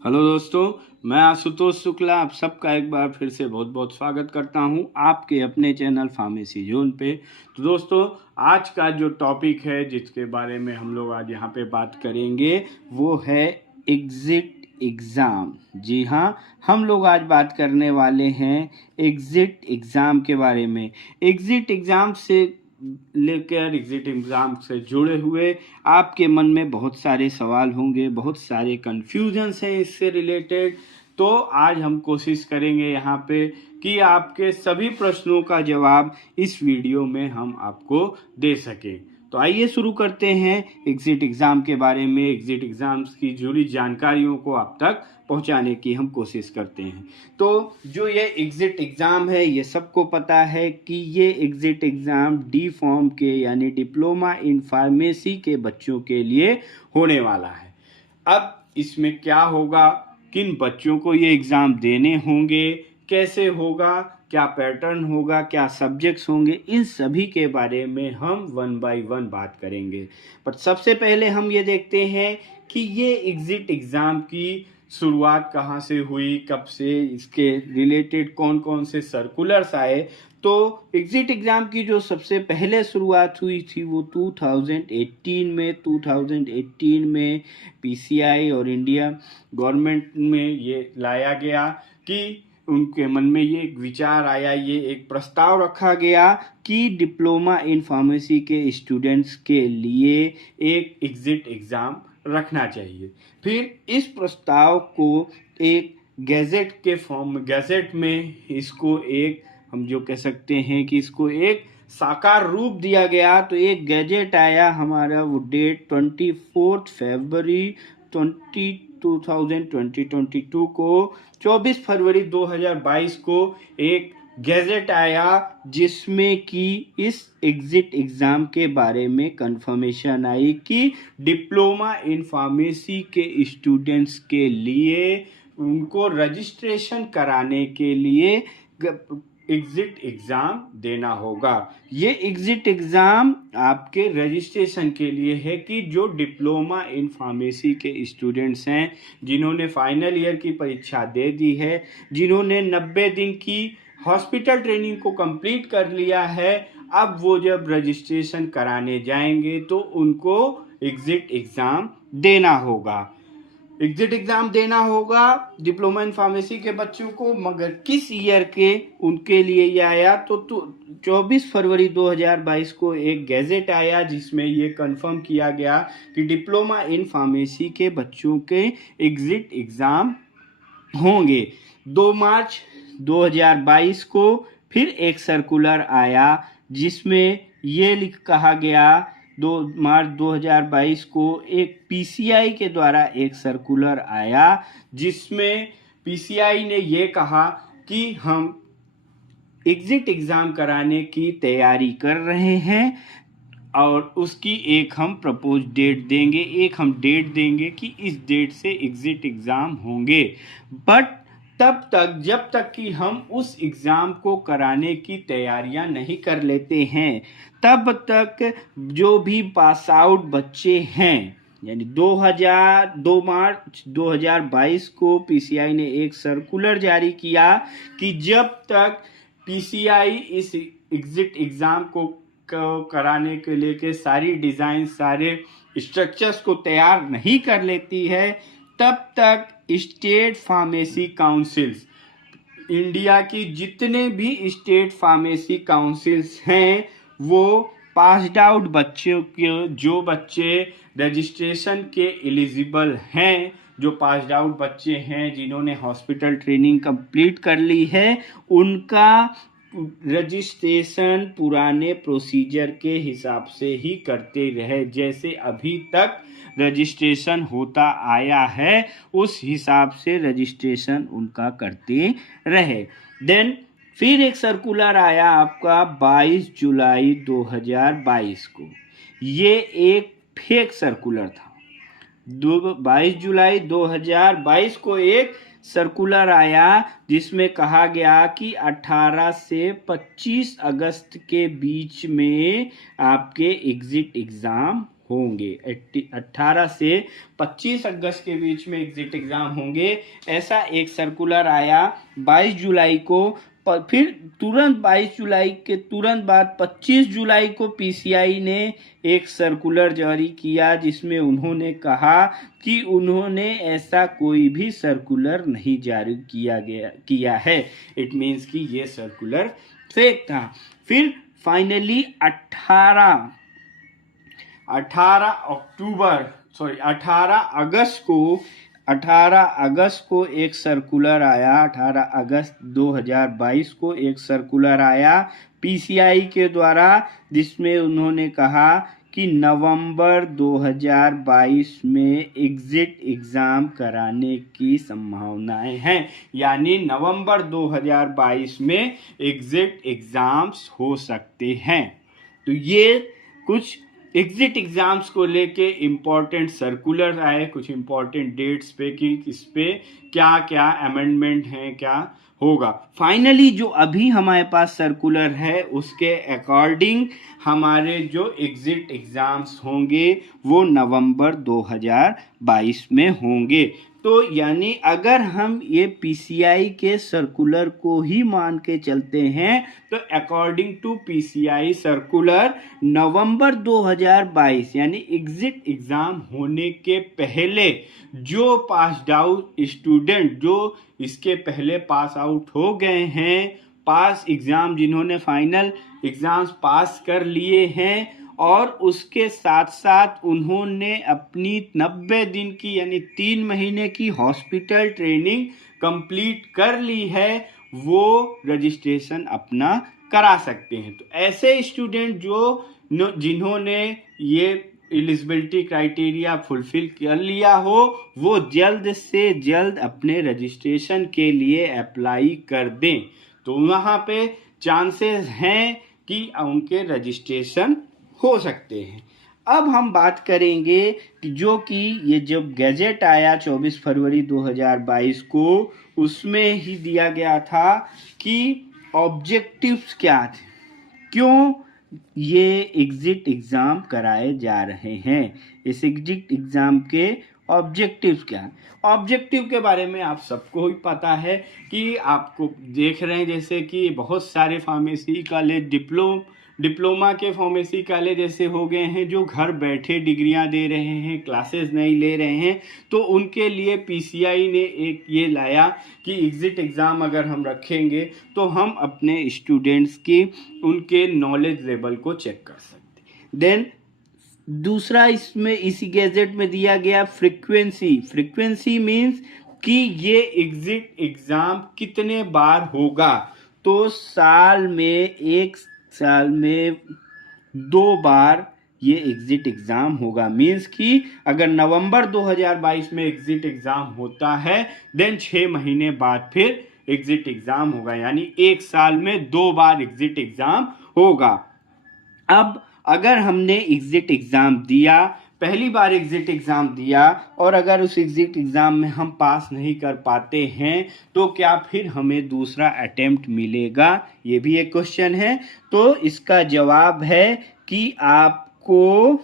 Hello दोस्तों, मैं आशुतोष शुक्ला आप सबका एक बार फिर से बहुत बहुत स्वागत करता हूं आपके अपने चैनल फार्मेसी जोन पे। तो दोस्तों, आज का जो टॉपिक है जिसके बारे में हम लोग आज यहाँ पे बात करेंगे वो है एग्ज़िट एग्ज़ाम। जी हाँ, हम लोग आज बात करने वाले हैं एग्ज़िट एग्ज़ाम के बारे में। एग्ज़िट एग्ज़ाम से लेकर एग्ज़िट एग्ज़ाम से जुड़े हुए आपके मन में बहुत सारे सवाल होंगे, बहुत सारे कन्फ्यूजन्स हैं इससे रिलेटेड। तो आज हम कोशिश करेंगे यहाँ पे कि आपके सभी प्रश्नों का जवाब इस वीडियो में हम आपको दे सकें। तो आइए शुरू करते हैं एग्ज़िट एग्ज़ाम के बारे में। एग्ज़िट एग्ज़ाम्स की जुड़ी जानकारियों को आप तक पहुंचाने की हम कोशिश करते हैं। तो जो ये एग्ज़िट एग्ज़ाम है, ये सबको पता है कि ये एग्ज़िट एग्ज़ाम डी फॉर्म के यानी डिप्लोमा इन फार्मेसी के बच्चों के लिए होने वाला है। अब इसमें क्या होगा, किन बच्चों को ये एग्ज़ाम देने होंगे, कैसे होगा, क्या पैटर्न होगा, क्या सब्जेक्ट्स होंगे, इन सभी के बारे में हम वन बाय वन बात करेंगे। पर सबसे पहले हम ये देखते हैं कि ये एग्ज़िट एग्ज़ाम की शुरुआत कहाँ से हुई, कब से, इसके रिलेटेड कौन कौन से सर्कुलर्स आए। तो एग्ज़िट एग्ज़ाम की जो सबसे पहले शुरुआत हुई थी वो 2018 में पीसीआई और इंडिया गवर्नमेंट में ये लाया गया कि उनके मन में ये एक विचार आया, ये एक प्रस्ताव रखा गया कि डिप्लोमा इन फार्मेसी के स्टूडेंट्स के लिए एक एग्ज़िट एग्ज़ाम रखना चाहिए। फिर इस प्रस्ताव को एक गैजेट के फॉर्म में, गैजेट में इसको एक हम जो कह सकते हैं कि इसको एक साकार रूप दिया गया। तो एक गैजेट आया हमारा, वो डेट 24 फरवरी 2022 को, 24 फरवरी 2022 को एक गैजेट आया जिसमें कि इस एग्ज़िट एग्ज़ाम के बारे में कंफर्मेशन आई कि डिप्लोमा इन फार्मेसी के स्टूडेंट्स के लिए उनको रजिस्ट्रेशन कराने के लिए एग्ज़िट एग्ज़ाम देना होगा। ये एग्ज़िट एग्ज़ाम आपके रजिस्ट्रेशन के लिए है कि जो डिप्लोमा इन फार्मेसी के स्टूडेंट्स हैं, जिन्होंने फाइनल ईयर की परीक्षा दे दी है, जिन्होंने 90 दिन की हॉस्पिटल ट्रेनिंग को कंप्लीट कर लिया है, अब वो जब रजिस्ट्रेशन कराने जाएंगे तो उनको एग्ज़िट एग्ज़ाम देना होगा। एग्ज़िट एग्ज़ाम देना होगा डिप्लोमा इन फार्मेसी के बच्चों को, मगर किस ईयर के उनके लिए ये आया तो 24 फरवरी 2022 को एक गैजेट आया जिसमें ये कंफर्म किया गया कि डिप्लोमा इन फार्मेसी के बच्चों के एग्ज़िट एग्ज़ाम होंगे। 2 मार्च 2022 को फिर एक सर्कुलर आया जिसमें ये कहा गया, 2 मार्च 2022 को एक पीसीआई के द्वारा एक सर्कुलर आया जिसमें पीसीआई ने ये कहा कि हम एग्ज़िट एग्ज़ाम कराने की तैयारी कर रहे हैं और उसकी एक हम प्रपोज डेट देंगे, एक हम डेट देंगे कि इस डेट से एग्ज़िट एग्ज़ाम होंगे। बट तब तक, जब तक कि हम उस एग्ज़ाम को कराने की तैयारियां नहीं कर लेते हैं, तब तक जो भी पास आउट बच्चे हैं, यानी 2 मार्च 2022 को पीसीआई ने एक सर्कुलर जारी किया कि जब तक पीसीआई इस एग्ज़िट एग्ज़ाम को कराने के लिए के सारी डिज़ाइन, सारे स्ट्रक्चर्स को तैयार नहीं कर लेती है, तब तक स्टेट फार्मेसी काउंसिल्स, इंडिया की जितने भी स्टेट फार्मेसी काउंसिल्स हैं, वो पास्ड आउट बच्चों के, जो बच्चे रजिस्ट्रेशन के एलिजिबल हैं, जो पास्ड आउट बच्चे हैं जिन्होंने हॉस्पिटल ट्रेनिंग कंप्लीट कर ली है, उनका रजिस्ट्रेशन पुराने प्रोसीजर के हिसाब से ही करते रहे, जैसे अभी तक रजिस्ट्रेशन होता आया है उस हिसाब से रजिस्ट्रेशन उनका करते रहे। देन फिर एक सर्कुलर आया आपका 22 जुलाई 2022 को। ये एक फेक सर्कुलर था। 22 जुलाई 2022 को एक सर्कुलर आया जिसमें कहा गया कि 18 से 25 अगस्त के बीच में आपके एग्ज़िट एग्ज़ाम होंगे। 18 से 25 अगस्त के बीच में एग्जिट एग्जाम होंगे, ऐसा एक सर्कुलर आया 22 जुलाई को। फिर तुरंत 22 जुलाई के तुरंत बाद 25 जुलाई को पीसीआई ने एक सर्कुलर जारी किया, जिसमें उन्होंने कहा कि उन्होंने ऐसा कोई भी सर्कुलर नहीं जारी किया है। इट मीन्स कि ये सर्कुलर फेक था। फिर फाइनली 18 अगस्त को एक सर्कुलर आया। 18 अगस्त 2022 को एक सर्कुलर आया पीसीआई के द्वारा, जिसमें उन्होंने कहा कि नवंबर 2022 में एग्जिट एग्ज़ाम कराने की संभावनाएं हैं, यानी नवंबर 2022 में एग्जिट एग्ज़ाम्स हो सकते हैं। तो ये कुछ एग्जिट एग्ज़ाम्स को लेके इम्पॉर्टेंट सर्कुलर आए, कुछ इम्पॉर्टेंट डेट्स पे कि इस पे क्या क्या अमेंडमेंट हैं, क्या होगा। फाइनली जो अभी हमारे पास सर्कुलर है उसके अकॉर्डिंग हमारे जो एग्जिट एग्ज़ाम्स होंगे वो नवंबर 2022 में होंगे। तो यानी अगर हम ये पीसीआई के सर्कुलर को ही मान के चलते हैं तो अकॉर्डिंग टू पीसीआई सर्कुलर नवंबर 2022 यानी एग्जिट एग्ज़ाम होने के पहले जो पास्ड आउट स्टूडेंट जो इसके पहले पास आउट हो गए हैं, पास एग्ज़ाम जिन्होंने फाइनल एग्ज़ाम्स पास कर लिए हैं और उसके साथ साथ उन्होंने अपनी 90 दिन की यानी 3 महीने की हॉस्पिटल ट्रेनिंग कंप्लीट कर ली है, वो रजिस्ट्रेशन अपना करा सकते हैं। तो ऐसे स्टूडेंट जिन्होंने ये एलिजिबिलिटी क्राइटेरिया फुलफिल कर लिया हो, वो जल्द से जल्द अपने रजिस्ट्रेशन के लिए अप्लाई कर दें, तो वहाँ पे चांसेस हैं कि उनके रजिस्ट्रेशन हो सकते हैं। अब हम बात करेंगे कि ये जब गैजेट आया 24 फरवरी 2022 को, उसमें ही दिया गया था कि ऑब्जेक्टिव्स क्या थे, क्यों ये एग्जिट एग्ज़ाम कराए जा रहे हैं, इस एग्जिट एग्ज़ाम के ऑब्जेक्टिव्स क्या हैं। ऑब्जेक्टिव के बारे में आप सबको ही पता है कि आपको देख रहे हैं जैसे कि बहुत सारे फार्मेसी कॉलेज डिप्लोमा के फार्मेसी कॉलेज ऐसे हो गए हैं जो घर बैठे डिग्रियां दे रहे हैं, क्लासेस नहीं ले रहे हैं। तो उनके लिए पीसीआई ने एक ये लाया कि एग्जिट एग्ज़ाम अगर हम रखेंगे तो हम अपने स्टूडेंट्स की उनके नॉलेज लेवल को चेक कर सकते। देन दूसरा इसमें इसी गैजेट में दिया गया फ्रीक्वेंसी मीन्स कि ये एग्जिट एग्ज़ाम कितने बार होगा। तो एक साल में 2 बार ये एग्जिट एग्ज़ाम होगा। मीन्स कि अगर नवंबर 2022 में एग्जिट एग्ज़ाम होता है देन 6 महीने बाद फिर एग्जिट एग्ज़ाम होगा, यानी 1 साल में 2 बार एग्जिट एग्ज़ाम होगा। अब अगर हमने एग्जिट एग्ज़ाम दिया, पहली बार एग्जिट एग्ज़ाम दिया और अगर उस एग्जिट एग्ज़ाम में हम पास नहीं कर पाते हैं तो क्या फिर हमें दूसरा अटेम्प्ट मिलेगा, ये भी एक क्वेश्चन है। तो इसका जवाब है कि आपको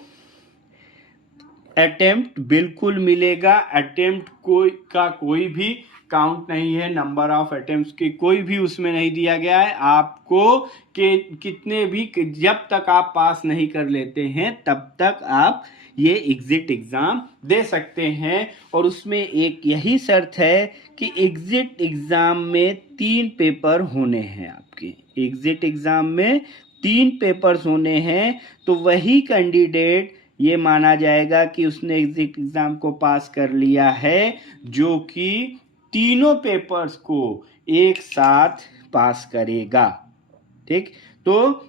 अटेम्प्ट बिल्कुल मिलेगा। अटेम्प्ट कोई भी काउंट नहीं है, नंबर ऑफ अटेम्प्ट्स की कोई भी उसमें नहीं दिया गया है आपको कि कितने भी, जब तक आप पास नहीं कर लेते हैं तब तक आप ये एग्जिट एग्ज़ाम दे सकते हैं। और उसमें एक यही शर्त है कि एग्जिट एग्ज़ाम में 3 पेपर होने हैं आपके, एग्जिट एग्ज़ाम में 3 पेपर्स होने हैं। तो वही कैंडिडेट ये माना जाएगा कि उसने एग्जिट एग्ज़ाम को पास कर लिया है जो कि तीनों पेपर्स को एक साथ पास करेगा। ठीक, तो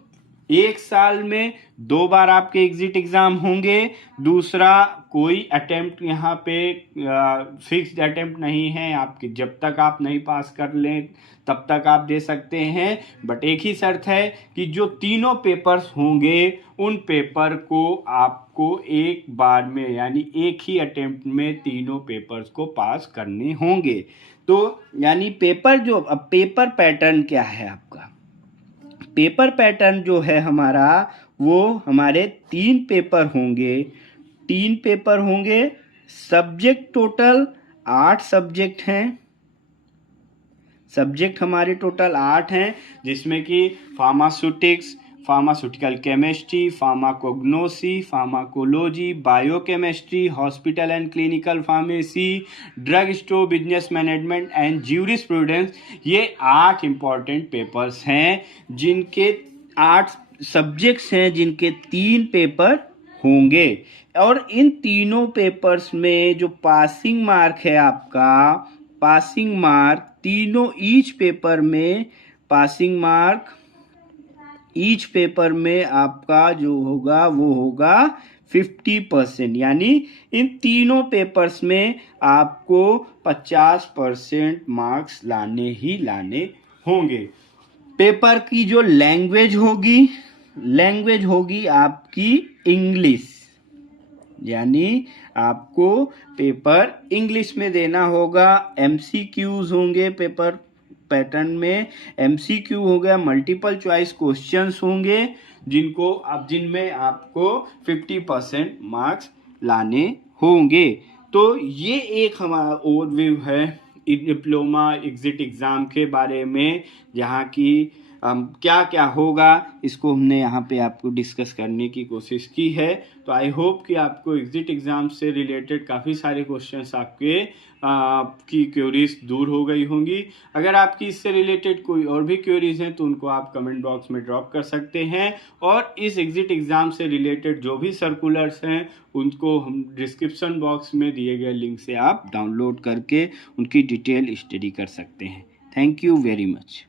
1 साल में 2 बार आपके एग्जिट एग्ज़ाम होंगे। दूसरा कोई अटेम्प्ट यहाँ पे फिक्स्ड अटेम्प्ट नहीं है, आपके जब तक आप नहीं पास कर लें तब तक आप दे सकते हैं। बट एक ही शर्त है कि जो तीनों पेपर्स होंगे उन पेपर को आपको एक बार में यानी एक ही अटेम्प्ट में तीनों पेपर्स को पास करने होंगे। तो यानी पेपर पैटर्न क्या है आपका, पेपर पैटर्न जो है हमारा वो हमारे 3 पेपर होंगे। 3 पेपर होंगे। सब्जेक्ट टोटल 8 सब्जेक्ट हैं। सब्जेक्ट हमारे टोटल 8 हैं, जिसमें कि pharmaceutics, pharmaceutical chemistry, pharmacognosy, pharmacology, biochemistry, hospital and clinical pharmacy, drug store business management and jurisprudence. ये 8 इम्पॉर्टेंट पेपर्स हैं, जिनके 8 सब्जेक्ट्स हैं, जिनके 3 पेपर होंगे। और इन तीनों पेपर्स में जो पासिंग मार्क है आपका, पासिंग मार्क तीनों ईच पेपर में, पासिंग मार्क ईच पेपर में आपका जो होगा वो होगा 50%। यानी इन तीनों पेपर्स में आपको 50% मार्क्स लाने ही लाने होंगे। पेपर की जो लैंग्वेज होगी आपकी इंग्लिश, यानी आपको पेपर इंग्लिश में देना होगा। MCQs होंगे पेपर पैटर्न में, MCQ हो गया, मल्टीपल चॉइस क्वेश्चंस होंगे, जिनमें आपको 50% मार्क्स लाने होंगे। तो ये एक हमारा ओवरव्यू है डिप्लोमा एग्जिट एग्ज़ाम के बारे में, जहाँ की क्या क्या होगा इसको हमने यहाँ पे आपको डिस्कस करने की कोशिश की है। तो आई होप कि आपको एग्जिट एग्ज़ाम से रिलेटेड काफ़ी सारे क्वेश्चंस की क्वेरीज दूर हो गई होंगी। अगर आपकी इससे रिलेटेड कोई और भी क्वेरीज हैं तो उनको आप कमेंट बॉक्स में ड्रॉप कर सकते हैं, और इस एग्जिट एग्ज़ाम से रिलेटेड जो भी सर्कुलर्स हैं उनको हम डिस्क्रिप्शन बॉक्स में दिए गए लिंक से आप डाउनलोड करके उनकी डिटेल स्टडी कर सकते हैं। Thank you very much.